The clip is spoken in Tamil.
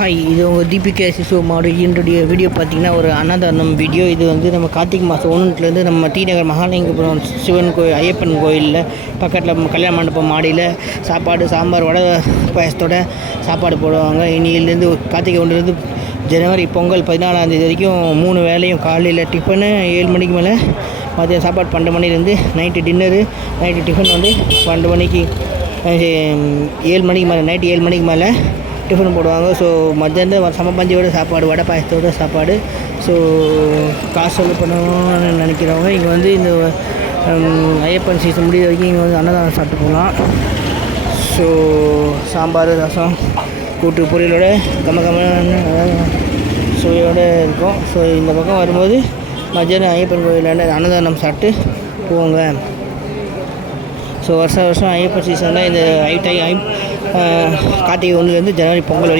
ஹாய், இது உங்கள் தீபிகா சிசு மாடு என்னுடைய வீடியோ பார்த்தீங்கன்னா ஒரு அன்னதானம் வீடியோ. இது வந்து நம்ம கார்த்திகை மாதம் 1லேருந்து நம்ம டிநகர் மகாலிங்கபுரம் சிவன் கோயில் ஐயப்பன் கோயிலில் பக்கத்தில் கல்யாண மண்டபம் மாடியில் சாப்பாடு சாம்பார் வடை பாயசத்தோட சாப்பாடு போடுவாங்க. இன்னிலேருந்து கார்த்திகை 1லேருந்து ஜனவரி பொங்கல் 14ஆம் தேதி வரைக்கும் 3 வேளையும் காலையில் டிஃபனு 7 மணிக்கு மேலே, மதியம் சாப்பாடு 12 மணிலேருந்து, நைட்டு டின்னரு, நைட்டு டிஃபன் வந்து 12 மணிக்கு, 7 மணிக்கு மேலே, நைட்டு 7 மணிக்கு மேலே டிஃபன் போடுவாங்க. ஸோ மத்தியானம் சமபந்தியோட சாப்பாடு, வடை பாயசத்தோட சாப்பாடு. ஸோ காசு செலவு பண்ணணும்னு நினைக்கிறவங்க இங்கே வந்து இந்த ஐயப்பன் சீசன் முடிய வரைக்கும் இங்கே வந்து அன்னதானம் சாப்பிட்டு போகலாம். ஸோ சாம்பார், ரசம், கூட்டு பொரியலோட கமகமான சுவையோடு இருக்கும். ஸோ இந்த பக்கம் வரும்போது மத்தியானம் ஐயப்பன் கோயிலாண்ட அன்னதானம் சாப்பிட்டு போவாங்க. ஸோ வருஷம் ஐயப்பன் சீசனில் இந்த கார்த்திகை 1லேருந்து ஜனவரி பொங்கல் வரைக்கும்